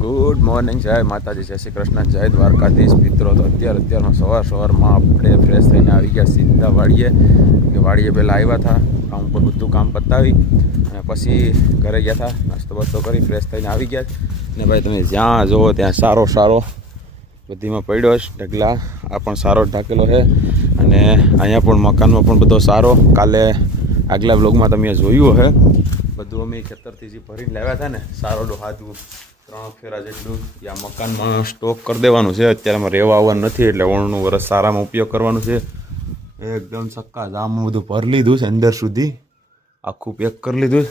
Good morning, જય માતાજી, જય શ્રી કૃષ્ણ, જય દ્વારકાધીશ મિત્રો. તો અત્યારમાં સવારમાં આપણે ફ્રેશ થઈને આવી ગયા સીધા વાડીએ. કે વાડીએ પહેલાં આવ્યા હતા, કામ પર બધું કામ પતાવી અને પછી ઘરે ગયા હતા, નાસ્તો બસ્તો કરી ફ્રેશ થઈને આવી ગયા. ને ભાઈ તમે જ્યાં જુઓ ત્યાં સારો બધીમાં પડ્યો છે ઢગલા. આ પણ સારો ઢાકેલો છે અને અહીંયા પણ મકાનમાં પણ બધો સારો. કાલે આગલા બ્લોગમાં તમે જોયું હે બધું અમે ખેતરથી જે ભરીને લાવ્યા હતા ને, સારો ડોહાતું 3 ફેરા જેટલું યા મકાનમાં સ્ટોક કરી દેવાનું છે. અત્યારમાં રહેવા આવવાનું નથી એટલે ઓણનું વરસ સારામાં ઉપયોગ કરવાનું છે. એકદમ સક્કા જામમાં બધું ભરી લીધું છે, અંદર સુધી આખું પેક કરી લીધું.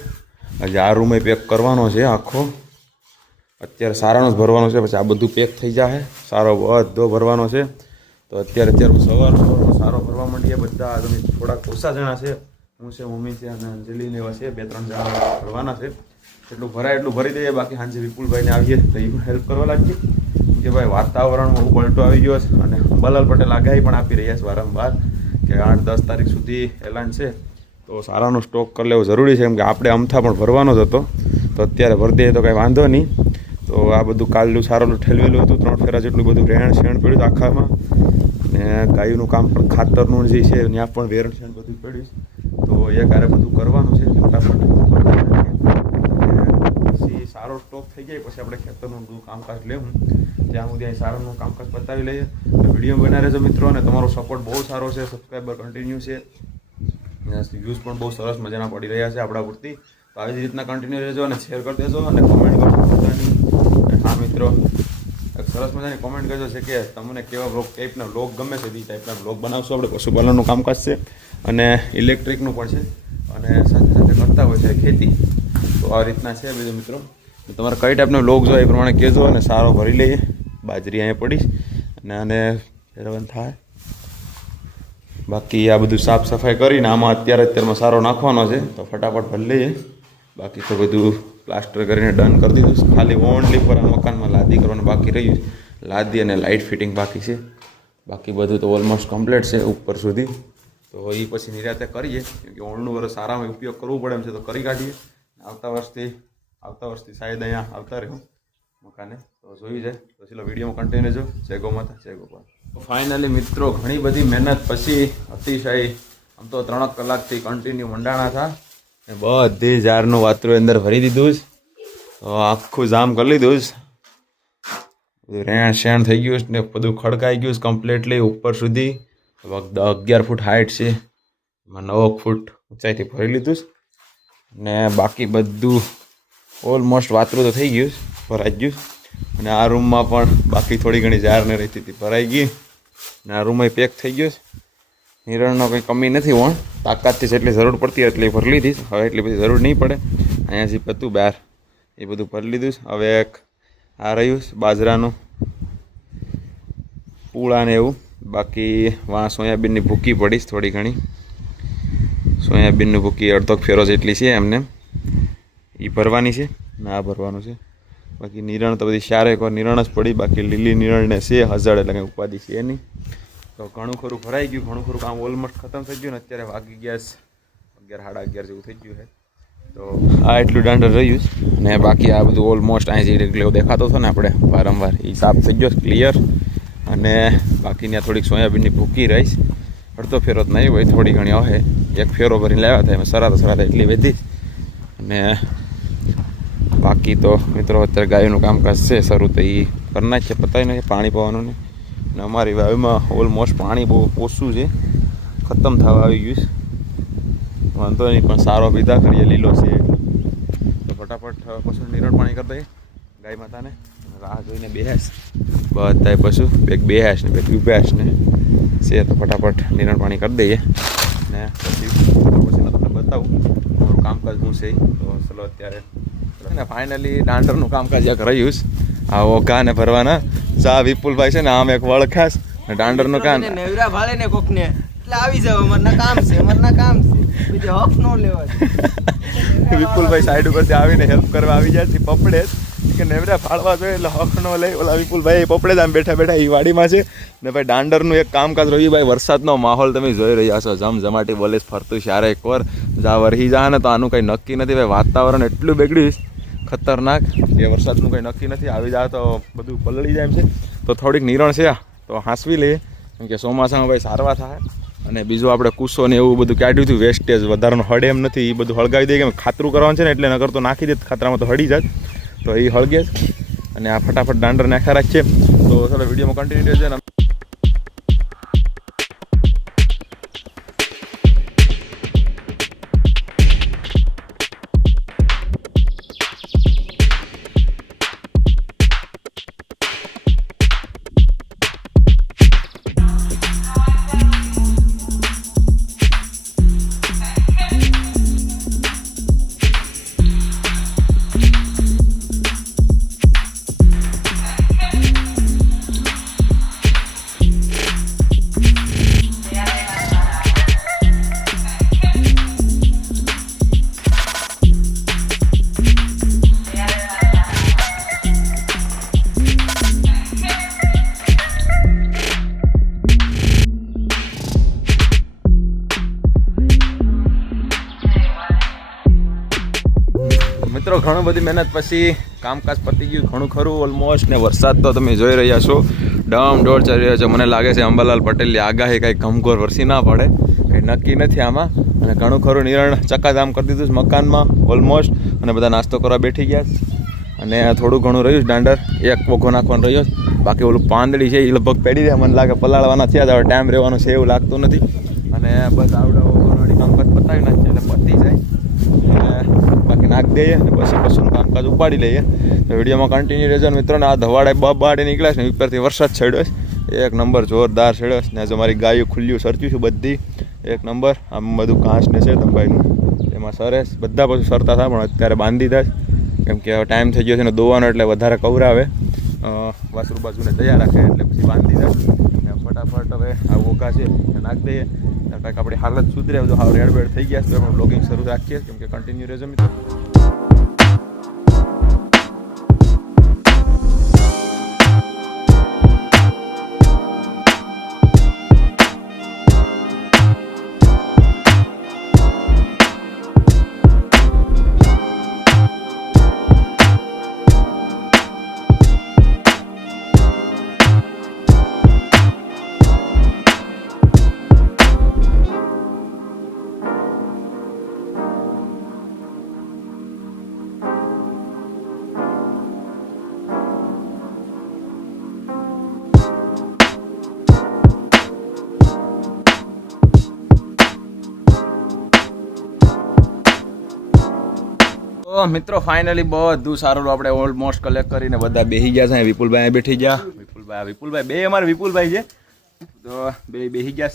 હજી આ રૂમે પેક કરવાનો છે આખો. અત્યારે સારાનો જ ભરવાનો છે, પછી આ બધું પેક થઈ જાય. સારો બધો ભરવાનો છે. તો અત્યારે સવારમાં સારો ભરવા માંડીએ. બધા તમે થોડાક ઓછા જણા છે, હું છે, મમ્મી છે અને અંજલિને એવા છે, 2-3 જણા ભરવાના છે. એટલું ભરાય એટલું ભરી દઈએ. બાકી સાંજે વિપુલભાઈને આવીએ તો એ પણ હેલ્પ કરવા લાગીએ કે ભાઈ વાતાવરણમાં બહુ પલટો આવી ગયો છે. અને અંબાલાલ પટેલ આગાહી પણ આપી રહ્યા છે વારંવાર કે 8-10 તારીખ સુધી એલાન છે. તો સારાનો સ્ટોક કરી લેવો જરૂરી છે, કેમ કે આપણે અમથા પણ ભરવાનો જ હતો. તો અત્યારે ભરી દઈએ તો કંઈ વાંધો નહીં. તો આ બધું કાલનું સારું ઠેલવેલું હતું, 3 ફેરા જેટલું બધું રહેણ શેણ પડ્યું આખામાં. ને ગાયનું કામ પણ ખાતરનું જે છે ત્યાં પણ વેરણ શેણ બધું પડ્યું. તો એ કારે બધું કરવાનું છે ફટાફટ. પછી સારો સ્ટોક થઈ જાય પછી આપણે ખેતરનું બધું કામકાજ લેવું. ત્યાં સુધી અહીં સારાનું કામકાજ બતાવી લઈએ. વિડીયો બનાવી રહેજો મિત્રો, અને તમારો સપોર્ટ બહુ સારો છે, સબસ્ક્રાઈબર કન્ટિન્યુ છે, વ્યૂઝ પણ બહુ સરસ મજાના પડી રહ્યા છે આપણા પૂરતી. તો આવી જ રીતના કન્ટિન્યુ રહેજો અને શેર કરી દેજો અને કોમેન્ટ કરજો બધાની. હા મિત્રો, એક સરસ મજાની કોમેન્ટ કરજો છે કે તમને કેવા ટાઈપના વ્લોગ ગમે છે, એ ટાઈપના વ્લોગ બનાવશો. આપણે પશુપાલનનું કામકાજ છે અને ઇલેક્ટ્રિકનું પણ છે, અને સાથે કરતા હોય છે ખેતી. તો આ રીતના છે બીજું મિત્રો. તમારે કઈ ટાઈપનો વ્લોગ જોઈએ એ પ્રમાણે કહેજો અને સારો ભરી લઈએ. બાજરી અહીંયા પડીશ અને આને ફેરવવાનું થાય. બાકી આ બધું સાફ સફાઈ કરીને આમાં અત્યારમાં સારો નાખવાનો છે, તો ફટાફટ ભરી લઈએ. બાકી તો બધું પ્લાસ્ટર કરીને ડન કરી દીધું. ખાલી ઓનલી પર આ મકાનમાં લાદી કરવાનું બાકી રહ્યું છે. લાદી અને લાઇટ ફિટિંગ બાકી છે. બાકી બધું તો ઓલમોસ્ટ કમ્પ્લીટ છે ઉપર સુધી. તો એ પછી નિરાતે કરીએ, કેમ કે ઓળનું વર્ષ સારામાં ઉપયોગ કરવું પડે એમ છે, તો કરી કાઢીએ. આવતા વર્ષથી શાયદ અહીંયા આવતા રહ્યું મકાને, તો જોઈ જાય. તો ચલો વિડીયોમાં કન્ટિન્યુ જો. જય ગો માતા, જય ગોપાલ. ફાઇનલી મિત્રો, ઘણી બધી મહેનત પછી અતિશય આમ તો 3 કલાકથી કન્ટિન્યુ મંડાણા હતા. બધી ઝારનું વાતરું અંદર ભરી દીધું છે. તો આખું જામ કરી લીધું છે. બધું રેણ શેણ થઈ ગયું ને બધું ખડકાઈ ગયું છે કમ્પ્લીટલી ઉપર સુધી. 11 ફૂટ હાઇટ છે, એમાં 9 ફૂટ ઊંચાઈથી ભરી લીધું છે. ને બાકી બધું ઓલમોસ્ટ વાતરું તો થઈ ગયું, ભરાઈ ગયું. અને આ રૂમમાં પણ બાકી થોડી ઘણી ઝારને રહેતી હતી, ભરાઈ ગઈ. ને આ રૂમ પેક થઈ ગયો છે. નિરણનો કંઈ કમી નથી, પણ તાકાતથી જેટલી જરૂર પડતી એટલી ભરી લીધી. હવે એટલી બધી જરૂર નહીં પડે. અહીંયા જે હતું બહાર એ બધું ભરી લીધું છે. હવે એક આ રહ્યું બાજરાનું પૂળા ને એવું. બાકી વાં સોયાબીનની ભૂકી પડીશ થોડી ઘણી. સોયાબીનની ભૂકી 1/2 ફેરો જેટલી છે એમને, એ ભરવાની છે ને આ ભરવાનું છે. બાકી નિરણ તો બધી 4 નિરણ જ પડી. બાકી લીલી નિરણને છે હજાર, એટલે કંઈ ઉપાધિ છે નહીં. તો ઘણું ખરું ભરાઈ ગયું, ઘણું ખરું કામ ઓલમોસ્ટ ખતમ થઈ ગયું. ને અત્યારે વાગી ગયા 11 સાડા 11 જેવું થઈ ગયું છે. તો આ એટલું દાંડર રહ્યું છે. ને બાકી આ બધું ઓલમોસ્ટ અહીં જે રેગ્યુલર દેખાતો હતો ને આપણે વારંવાર, એ સાફ થઈ ગયો ક્લિયર. અને બાકી ત્યાં થોડીક સોયાબીનની ભૂકી રહીશ. 1/2 ફેરો જ નહીં હોય, થોડી ઘણી આવે. 1 ફેરો ભરીને લાવ્યા હતા, એમાં સરાતા એટલી વધી. અને બાકી તો મિત્રો અત્યારે ગાયનું કામકાજ છે શરૂ, તો એ કરના જ છે, પતાવી નથી પાણી પાવાનું ને. અને અમારી વાવમાં ઓલમોસ્ટ પાણી બહુ ઓછું છે, ખતમ થવા આવી ગયું છે. વાંધો નહીં, પણ સારો પીધા કરીએ, લીલો છે એટલે. તો ફટાફટ પશુ નિરણ પાણી કરી દઈએ ગાય માતાને. રાહ જોઈને બેહાશ બધા પશુ, એક બેહાશ ને એક ઉભ્યાશ ને છે. તો ફટાફટ નિરણ પાણી કરી દઈએ ને પછી તમને બતાવું મારું કામકાજ શું છે. તો ચલો અત્યારે ફાઇનલી દાંડરનું કામકાજ એક રહ્યું છે. આ ઓઘા ને ભરવાના ચા વિપુલભાઈ છે ને, આમ એક વળખાશ ને દાંડરનું કામ નેવરા ભાળે ને કોકને એટલે આવી જાવ. અમારના કામ છે બીજો હક નો લેવા. વિપુલભાઈ સાઈડ ઉપરથી આવીને હેલ્પ કરવા આવી જાય છે. પપડે કે નેવરા ફાળવા જોઈએ એટલે હક નો લઈ. ઓલા વિપુલભાઈ પપડે જ આમ બેઠા એ વાડીમાં છે. ને ભાઈ દાંડરનું એક કામકાજ રહ્યું. ભાઈ વરસાદનો માહોલ તમે જોઈ રહ્યા છો, જમજમાટી બોલે ફરતું. 4 એકવાર જા વરહી જા ને તો આનું કંઈ નક્કી નથી. ભાઈ વાતાવરણ એટલું બગડ્યું, ખતરનાક એ વરસાદનું કંઈ નક્કી નથી. આવી જાય તો બધું પલળી જાય એમ છે. તો થોડીક નિરણ છે તો હાંસવી લઈએ, કેમ કે ચોમાસામાં ભાઈ સારવા થાય. અને બીજું આપણે કૂસો ને એવું બધું કાઢ્યું હતું, વેસ્ટેજ વધારાનું હળે એમ નથી, એ બધું હળગાવી દઈએ. કેમ ખાતરું કરવાનું છે ને, એટલે નકર તો નાખી દે ખાતરામાં તો હળી જાય, તો એ હળગે જ. અને આ ફટાફટ દાંડર નાખ્યા રાખીએ. તો ચાલો વિડીયોમાં કન્ટિન્યુ રહેજો. મિત્રો ઘણું બધી મહેનત પછી કામકાજ પતી ગયું ઘણું ખરું ઓલમોસ્ટ. ને વરસાદ તો તમે જોઈ રહ્યા છો ડમ ડોળ ચાલી રહ્યો છે. મને લાગે છે અંબાલાલ પટેલની આગાહી કંઈ ઘમઘોર વરસી ના પડે, કંઈ નક્કી નથી આમાં. અને ઘણું ખરું નિરણ ચકાજામ કરી દીધું છે મકાનમાં ઓલમોસ્ટ. અને બધા નાસ્તો કરવા બેઠી ગયા. અને થોડું ઘણું રહ્યું છે દાંડર, એક પોખો નાખવાનો રહ્યો છે. બાકી ઓલું પાંદડી છે એ લગભગ પેડી જાય, મને લાગે પલાળવાના થયા હવે ટાઈમ રહેવાનો છે એવું લાગતું નથી. અને બસ આવડે કામકાજ પતાવી નાખીએ એટલે પતી જાય. બાકી નાખ દઈએ અને પછી પશુનું કામકાજ ઉપાડી લઈએ. તો વિડીયોમાં કન્ટિન્યુ રહેજો મિત્રોને. આ ધવાડે બાડે નીકળ્યા છે ને ઉપરથી વરસાદ છેડ્યો છે, એક નંબર જોરદાર છેડ્યો છે. ને જો મારી ગાયું ખુલ્લ્યું સરચ્યું છું બધી એક નંબર. આમ બધું ઘાસ ને છે તંબાઈનું, એમાં સરસ બધા પછી સરતા થાય, પણ અત્યારે બાંધી થાય કેમ કે હવે ટાઈમ થઈ ગયો છે ને દોવાનો, એટલે વધારે કવરાવે વાસરું બાજુને તૈયાર રાખે એટલે પછી બાંધી જાય. ને ફટાફટ હવે આ ઓકા છે નાખી દઈએ. કંઈક આપણી હાલત સુધરે, બધું હાવ રેડબેડ થઈ ગયા છે. તો બ્લોગિંગ શરૂ રાખીએ કેમ કે કન્ટિન્યુ રહેજો મિત્રો. તો મિત્રો ફાઇનલી બધું સારું આપણે ઓલમોસ્ટ કલેક્ટ કરીને બધા બેસી ગયા છે. વિપુલભાઈ બેઠી ગયા, વિપુલભાઈ બે અમારે વિપુલભાઈ છે તો બે બેસી ગયા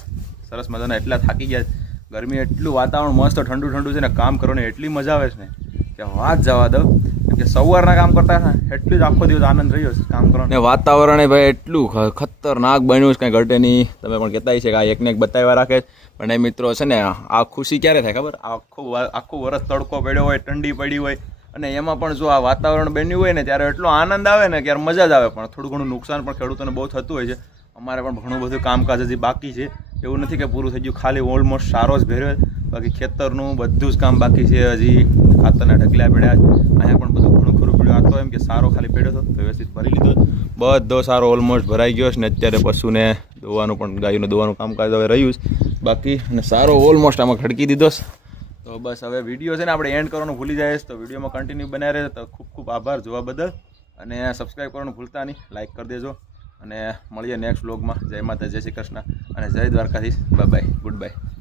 સરસ મજાના. એટલા થાકી ગયા, ગરમી એટલું વાતાવરણ મસ્ત ઠંડુ ઠંડુ છે ને, કામ કરવાની એટલી મજા આવે છે ને કે વાત જવા દઉં. કે સવારના કામ કરતા ને એટલું જ આખો દિવસ આનંદ રહ્યો છે કામ કરવાનો. ને વાતાવરણ ભાઈ એટલું ખતરનાક બન્યું છે, કાંઈ ઘટે નહીં. તમે પણ કહેતા છે કે આ એકને એક બતાવ્યા રાખે પણ એ મિત્રો છે ને, આ ખુશી ક્યારે થાય ખબર? આખું વરસ તડકો પડ્યો હોય, ઠંડી પડી હોય, અને એમાં પણ જો આ વાતાવરણ બન્યું હોય ને ત્યારે એટલો આનંદ આવે ને કે યાર મજા જ આવે. પણ થોડું ઘણું નુકસાન પણ ખેડૂતોને બહુ થતું હોય છે. અમારે પણ ઘણું બધું કામકાજ હજી બાકી છે, એવું નથી કે પૂરું થઈ ગયું. ખાલી ઓલમોસ્ટ સારો જ ભેર્યો, બાકી ખેતરનું બધું જ કામ બાકી છે. હજી ખાતરના ઢગલા પડ્યા, અહીંયા પણ બધું ઘણું ખરું પડ્યું. આ તો એમ કે સારો ખાલી પડ્યો હતો, વ્યવસ્થિત ભરી લીધો, બધો સારો ઓલમોસ્ટ ભરાઈ ગયો છે. ને અત્યારે પશુને દોવાનું પણ, ગાયોને દોવાનું કામકાજ હવે રહ્યું છે બાકી. અને સારો ઓલમોસ્ટ આમાં ખડકી દીધો છે. તો બસ હવે વિડીયો છે ને આપણે એન્ડ કરવાનું ભૂલી જાય તો વિડીયોમાં કન્ટિન્યુ બનાવી રહે. તો ખૂબ ખૂબ આભાર જોવા બદલ, અને સબસ્ક્રાઈબ કરવાનું ભૂલતા નહીં, લાઇક કરી દેજો. અને મળીએ નેક્સ્ટ વ્લોગમાં. જય માતા, જય શ્રી કૃષ્ણ અને જય Dwarkadhish. Bye bye, good bye.